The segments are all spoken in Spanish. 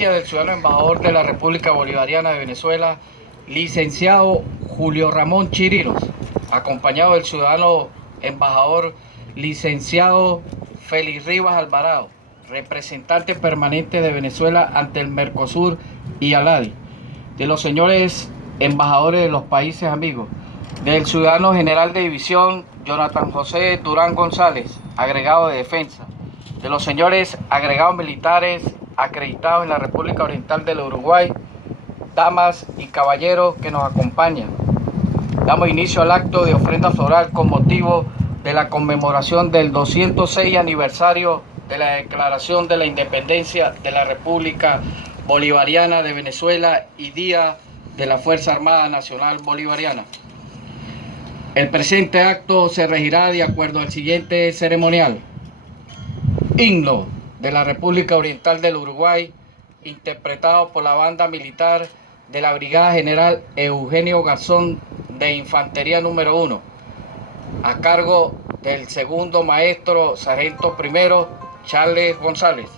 presencia del ciudadano embajador de la República Bolivariana de Venezuela, licenciado Julio Ramón Chirinos, acompañado del ciudadano embajador licenciado Félix Rivas Alvarado, representante permanente de Venezuela ante el Mercosur y ALADI, de los señores embajadores de los países amigos, del ciudadano general de división Jonathan José Durán González, agregado de defensa, de los señores agregados militares acreditados en la República Oriental del Uruguay, damas y caballeros que nos acompañan. Damos inicio al acto de ofrenda floral con motivo de la conmemoración del 206 aniversario de la Declaración de la Independencia de la República Bolivariana de Venezuela y Día de la Fuerza Armada Nacional Bolivariana. El presente acto se regirá de acuerdo al siguiente ceremonial. Himno de la República Oriental del Uruguay, interpretado por la banda militar de la Brigada General Eugenio Garzón de Infantería número 1, a cargo del segundo maestro sargento primero Charles González.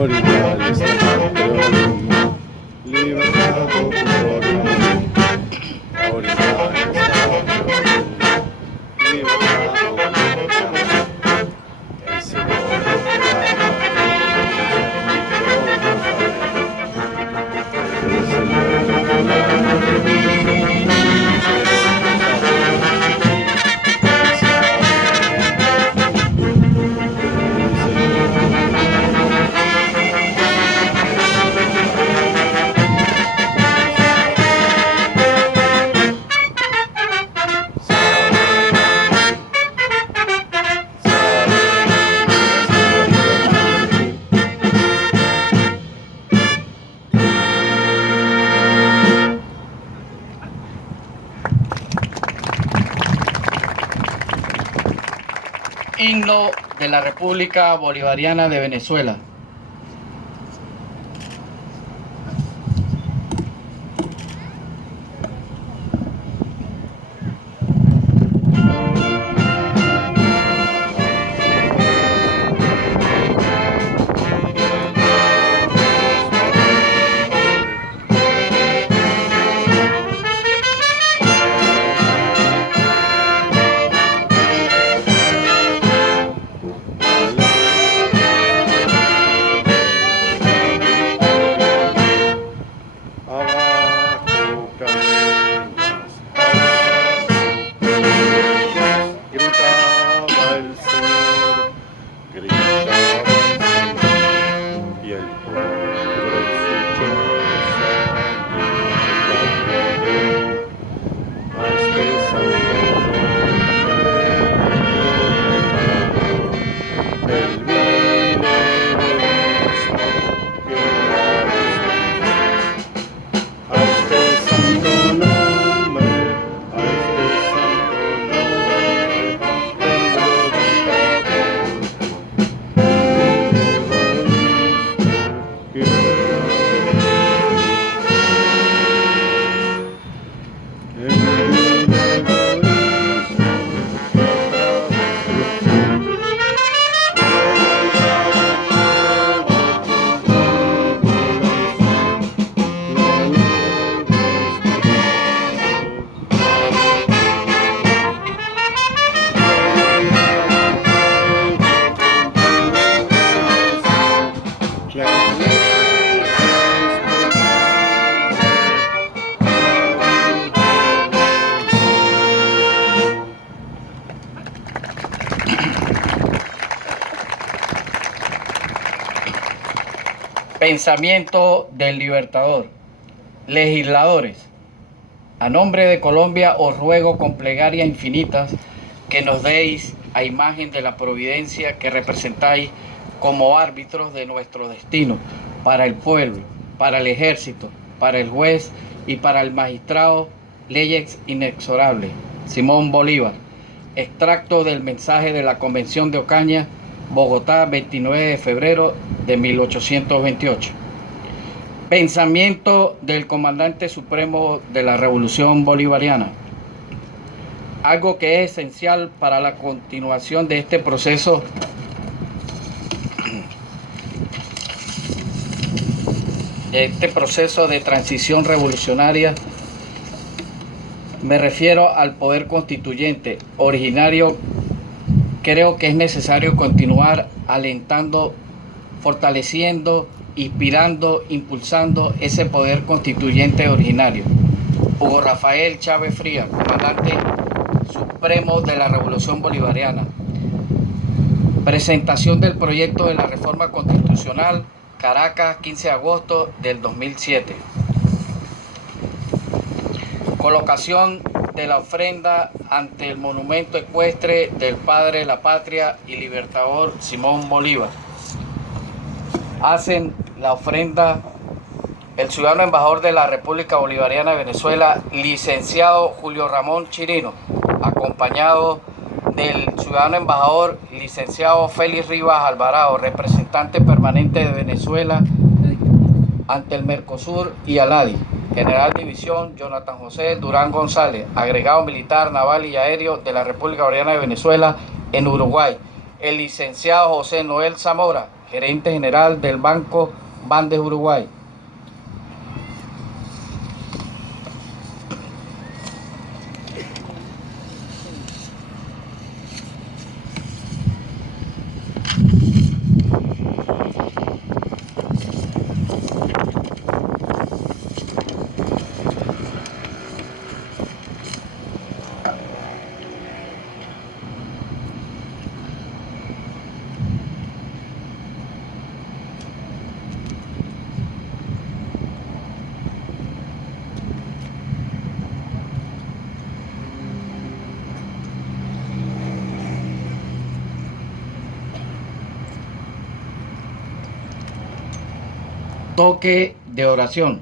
Original Estado Peronino, libertad popular. Original Estado Peronino, libertad popular. El Señor Himno de la República Bolivariana de Venezuela. Pensamiento del Libertador. Legisladores, a nombre de Colombia os ruego con plegarias infinitas que nos deis a imagen de la providencia que representáis como árbitros de nuestro destino, para el pueblo, para el ejército, para el juez y para el magistrado, leyes inexorables. Simón Bolívar. Extracto del mensaje de la Convención de Ocaña, Bogotá, 29 de febrero de 1828. Pensamiento del comandante supremo de la Revolución Bolivariana. Algo que es esencial para la continuación de este proceso de transición revolucionaria. Me refiero al poder constituyente originario. Creo que es necesario continuar alentando, fortaleciendo, inspirando, impulsando ese poder constituyente originario. Hugo Rafael Chávez Frías, comandante supremo de la Revolución Bolivariana. Presentación del proyecto de la reforma constitucional, Caracas, 15 de agosto del 2007. Colocación de la ofrenda ante el monumento ecuestre del padre de la patria y libertador Simón Bolívar. Hacen la ofrenda el ciudadano embajador de la República Bolivariana de Venezuela, licenciado Julio Ramón Chirinos, acompañado del ciudadano embajador licenciado Félix Rivas Alvarado, representante permanente de Venezuela ante el Mercosur y Aladi. General División Jonathan José Durán González, agregado militar, naval y aéreo de la República Bolivariana de Venezuela en Uruguay. El licenciado José Noel Zamora, gerente general del Banco Bandes Uruguay. Toque de oración.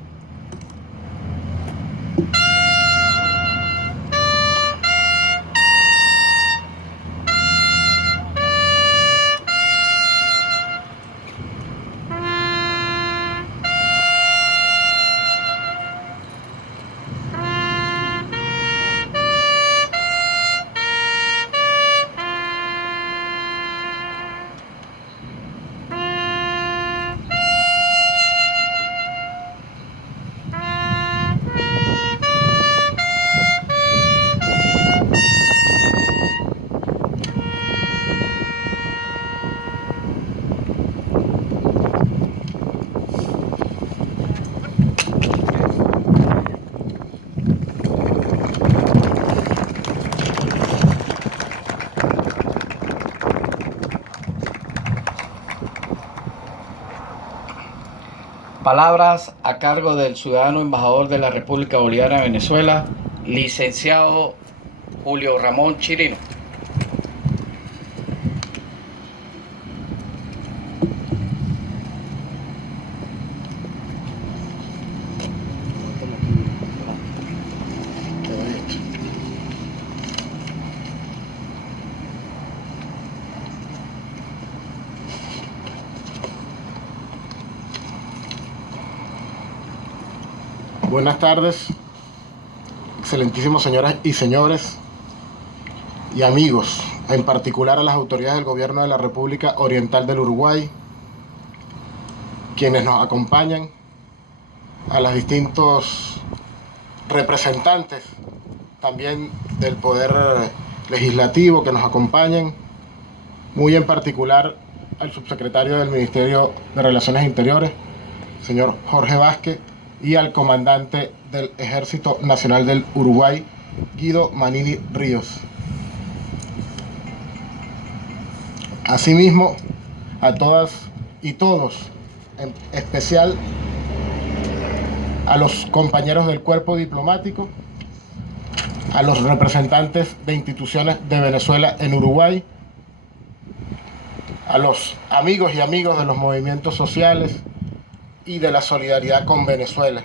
Palabras a cargo del ciudadano embajador de la República Bolivariana de Venezuela, licenciado Julio Ramón Chirinos. Buenas tardes, excelentísimas señoras y señores y amigos, en particular a las autoridades del Gobierno de la República Oriental del Uruguay, quienes nos acompañan, a los distintos representantes también del Poder Legislativo que nos acompañan, muy en particular al subsecretario del Ministerio de Relaciones Interiores, señor Jorge Vázquez, y al comandante del Ejército Nacional del Uruguay, Guido Manini Ríos. Asimismo, a todas y todos en especial a los compañeros del cuerpo diplomático, a los representantes de instituciones de Venezuela en Uruguay, a los amigos y amigas de los movimientos sociales y de la solidaridad con Venezuela.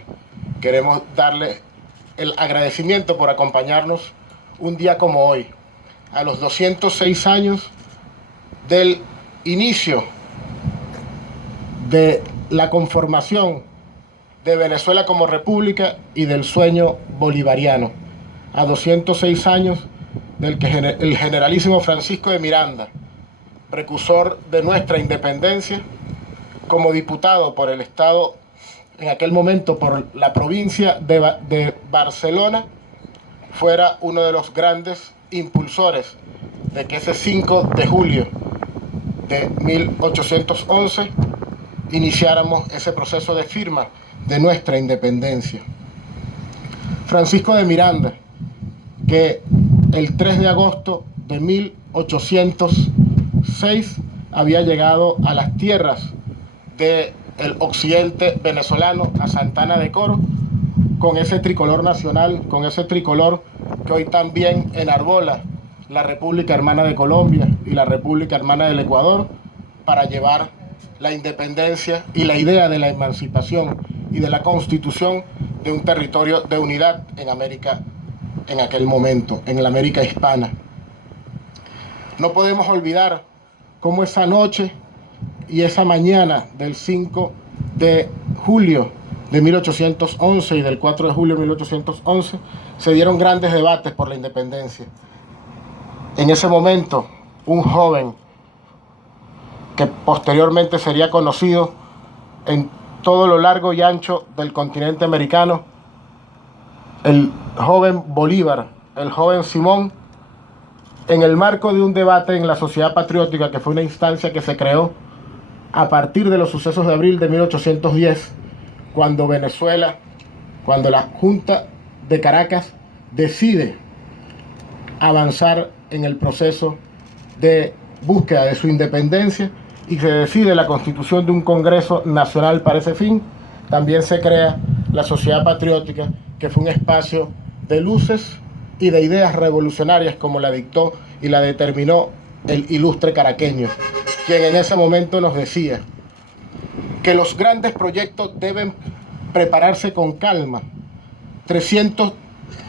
Queremos darle el agradecimiento por acompañarnos un día como hoy, a los 206 años del inicio de la conformación de Venezuela como república y del sueño bolivariano, a 206 años del que el generalísimo Francisco de Miranda, precursor de nuestra independencia, como diputado por el Estado, en aquel momento por la provincia de Barcelona, fuera uno de los grandes impulsores de que ese 5 de julio de 1811 iniciáramos ese proceso de firma de nuestra independencia. Francisco de Miranda, que el 3 de agosto de 1806 había llegado a las tierras del occidente venezolano, a Santana de Coro, con ese tricolor nacional, con ese tricolor que hoy también enarbola la República Hermana de Colombia y la República Hermana del Ecuador, para llevar la independencia y la idea de la emancipación y de la constitución de un territorio de unidad en América, en aquel momento, en la América hispana. No podemos olvidar cómo esa noche y esa mañana del 5 de julio de 1811 y del 4 de julio de 1811 se dieron grandes debates por la independencia. En ese momento, un joven que posteriormente sería conocido en todo lo largo y ancho del continente americano, el joven Bolívar, el joven Simón, en el marco de un debate en la Sociedad Patriótica, que fue una instancia que se creó a partir de los sucesos de abril de 1810, cuando la Junta de Caracas decide avanzar en el proceso de búsqueda de su independencia y se decide la constitución de un Congreso Nacional para ese fin. También se crea la Sociedad Patriótica, que fue un espacio de luces y de ideas revolucionarias, como la dictó y la determinó el ilustre caraqueño, quien en ese momento nos decía que los grandes proyectos deben prepararse con calma. 300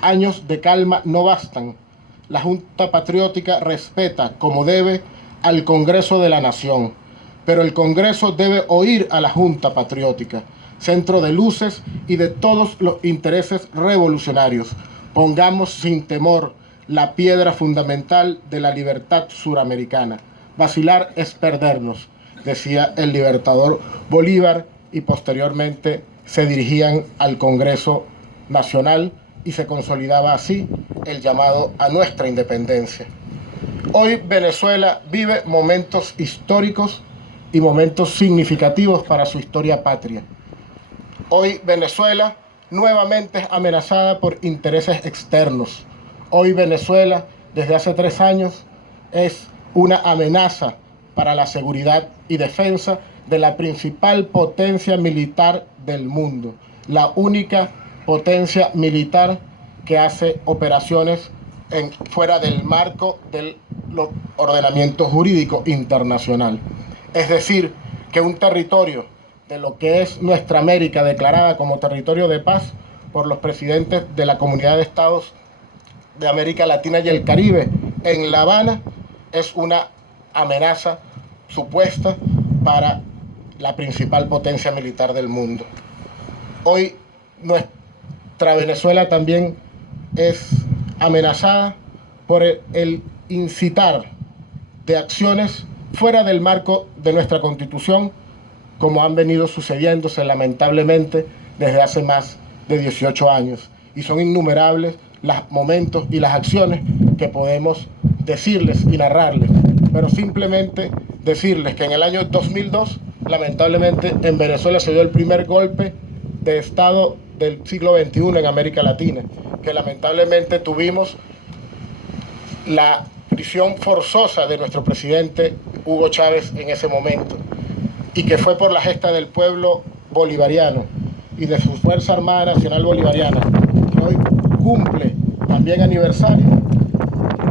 años de calma no bastan. La Junta Patriótica respeta como debe al Congreso de la Nación, pero el Congreso debe oír a la Junta Patriótica, centro de luces y de todos los intereses revolucionarios. Pongamos sin temor la piedra fundamental de la libertad suramericana. Vacilar es perdernos, decía el libertador Bolívar, y posteriormente se dirigían al Congreso Nacional y se consolidaba así el llamado a nuestra independencia. Hoy Venezuela vive momentos históricos y momentos significativos para su historia patria. Hoy Venezuela nuevamente es amenazada por intereses externos. Hoy Venezuela, desde hace 3 años, es una amenaza para la seguridad y defensa de la principal potencia militar del mundo, la única potencia militar que hace operaciones fuera del marco del ordenamiento jurídico internacional. Es decir, que un territorio de lo que es nuestra América, declarada como territorio de paz por los presidentes de la Comunidad de Estados de América Latina y el Caribe en La Habana, es una amenaza supuesta para la principal potencia militar del mundo. Hoy nuestra Venezuela también es amenazada por el incitar de acciones fuera del marco de nuestra Constitución, como han venido sucediéndose lamentablemente desde hace más de 18 años. Y son innumerables los momentos y las acciones que podemos decirles y narrarles, pero simplemente decirles que en el año 2002, lamentablemente, en Venezuela se dio el primer golpe de Estado del siglo XXI en América Latina, que lamentablemente tuvimos la prisión forzosa de nuestro presidente Hugo Chávez en ese momento. y que fue por la gesta del pueblo bolivariano y de su Fuerza Armada Nacional Bolivariana, que hoy cumple también aniversario,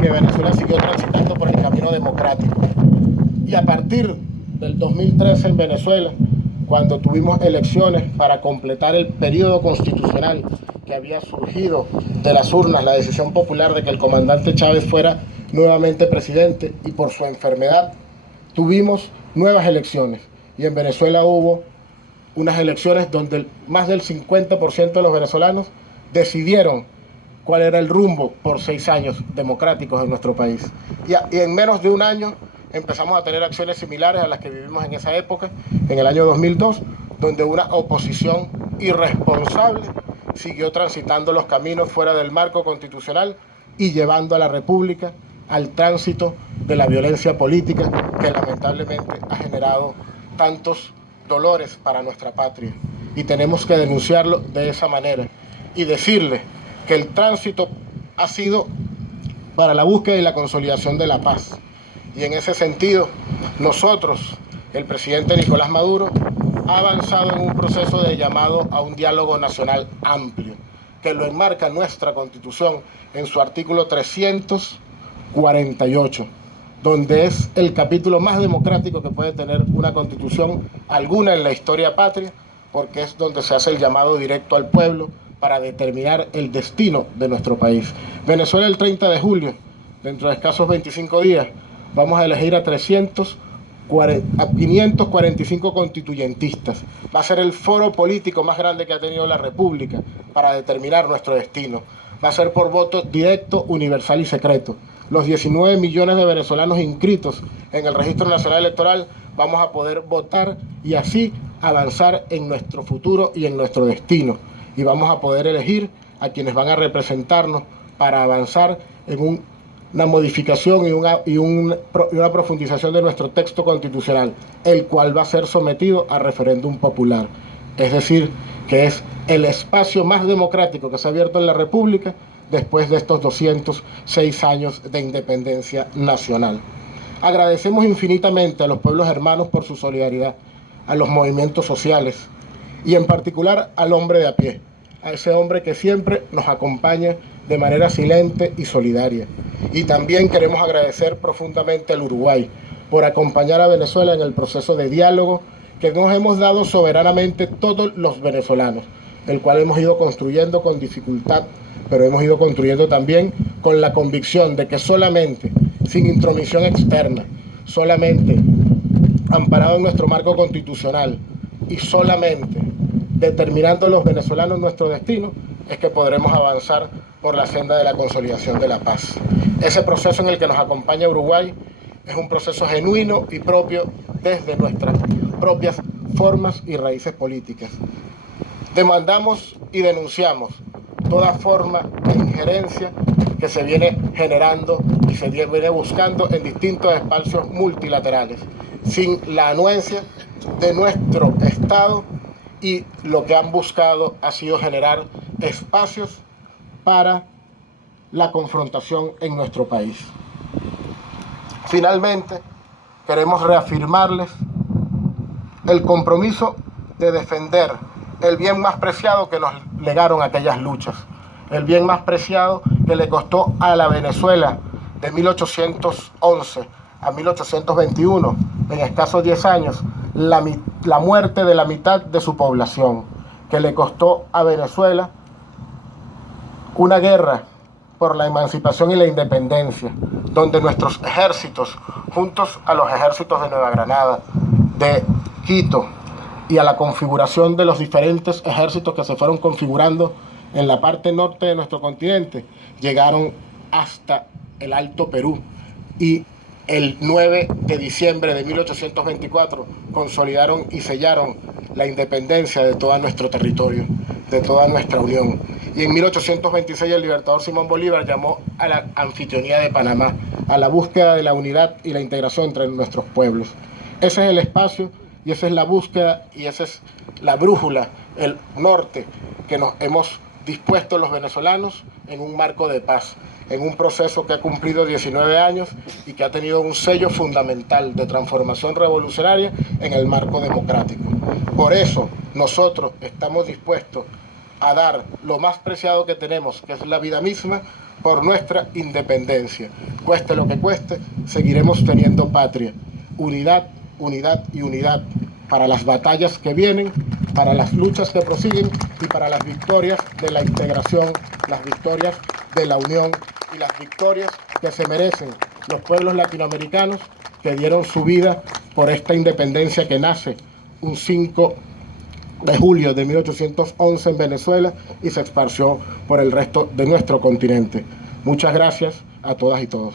que Venezuela siguió transitando por el camino democrático. Y a partir del 2013 en Venezuela, cuando tuvimos elecciones para completar el periodo constitucional que había surgido de las urnas, la decisión popular de que el comandante Chávez fuera nuevamente presidente, y por su enfermedad tuvimos nuevas elecciones. Y en Venezuela hubo unas elecciones donde más del 50% de los venezolanos decidieron cuál era el rumbo por 6 años democráticos en nuestro país. Y en menos de un año empezamos a tener acciones similares a las que vivimos en esa época, en el año 2002, donde una oposición irresponsable siguió transitando los caminos fuera del marco constitucional y llevando a la República al tránsito de la violencia política que lamentablemente ha generado tantos dolores para nuestra patria. Y tenemos que denunciarlo de esa manera y decirle que el tránsito ha sido para la búsqueda y la consolidación de la paz. Y en ese sentido, nosotros, el presidente Nicolás Maduro, ha avanzado en un proceso de llamado a un diálogo nacional amplio, que lo enmarca nuestra Constitución en su artículo 348, donde es el capítulo más democrático que puede tener una Constitución alguna en la historia patria, porque es donde se hace el llamado directo al pueblo para determinar el destino de nuestro país. Venezuela, el 30 de julio, dentro de escasos 25 días, vamos a elegir a 545 constituyentistas. Va a ser el foro político más grande que ha tenido la República para determinar nuestro destino. Va a ser por voto directo, universal y secreto. Los 19 millones de venezolanos inscritos en el Registro Nacional Electoral vamos a poder votar y así avanzar en nuestro futuro y en nuestro destino. Y vamos a poder elegir a quienes van a representarnos para avanzar en una modificación y una profundización de nuestro texto constitucional, el cual va a ser sometido a referéndum popular. Es decir, que es el espacio más democrático que se ha abierto en la República después de estos 206 años de independencia nacional. Agradecemos infinitamente a los pueblos hermanos por su solidaridad, a los movimientos sociales y en particular al hombre de a pie, a ese hombre que siempre nos acompaña de manera silente y solidaria. Y también queremos agradecer profundamente al Uruguay por acompañar a Venezuela en el proceso de diálogo que nos hemos dado soberanamente todos los venezolanos, el cual hemos ido construyendo con dificultad, pero hemos ido construyendo también con la convicción de que solamente, sin intromisión externa, solamente amparado en nuestro marco constitucional y solamente determinando los venezolanos nuestro destino, es que podremos avanzar por la senda de la consolidación de la paz. Ese proceso en el que nos acompaña Uruguay es un proceso genuino y propio desde nuestras propias formas y raíces políticas. Demandamos y denunciamos toda forma de injerencia que se viene generando y se viene buscando en distintos espacios multilaterales, sin la anuencia de nuestro Estado, y lo que han buscado ha sido generar espacios para la confrontación en nuestro país. Finalmente, queremos reafirmarles el compromiso de defender el bien más preciado que nos legaron aquellas luchas, el bien más preciado que le costó a la Venezuela de 1811 a 1821, en escasos 10 años, la muerte de la mitad de su población, que le costó a Venezuela una guerra por la emancipación y la independencia, donde nuestros ejércitos, juntos a los ejércitos de Nueva Granada, de Quito, y a la configuración de los diferentes ejércitos que se fueron configurando en la parte norte de nuestro continente, llegaron hasta el Alto Perú, y el 9 de diciembre de 1824 consolidaron y sellaron la independencia de todo nuestro territorio, de toda nuestra unión. Y en 1826 el libertador Simón Bolívar llamó a la anfitrionía de Panamá, a la búsqueda de la unidad y la integración entre nuestros pueblos. Ese es el espacio y esa es la búsqueda y esa es la brújula, el norte que nos hemos dispuestos los venezolanos en un marco de paz, en un proceso que ha cumplido 19 años y que ha tenido un sello fundamental de transformación revolucionaria en el marco democrático. Por eso nosotros estamos dispuestos a dar lo más preciado que tenemos, que es la vida misma, por nuestra independencia. Cueste lo que cueste, seguiremos teniendo patria. Unidad, unidad y unidad para las batallas que vienen, para las luchas que prosiguen y para las victorias de la integración, las victorias de la unión y las victorias que se merecen los pueblos latinoamericanos que dieron su vida por esta independencia que nace un 5 de julio de 1811 en Venezuela y se esparció por el resto de nuestro continente. Muchas gracias a todas y todos.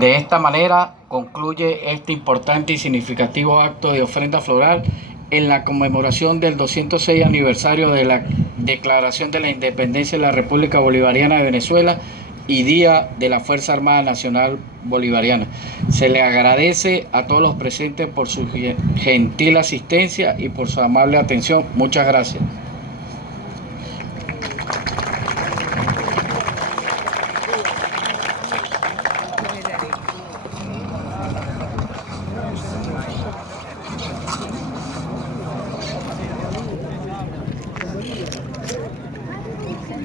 De esta manera concluye este importante y significativo acto de ofrenda floral en la conmemoración del 206 aniversario de la Declaración de la Independencia de la República Bolivariana de Venezuela y Día de la Fuerza Armada Nacional Bolivariana. Se le agradece a todos los presentes por su gentil asistencia y por su amable atención. Muchas gracias.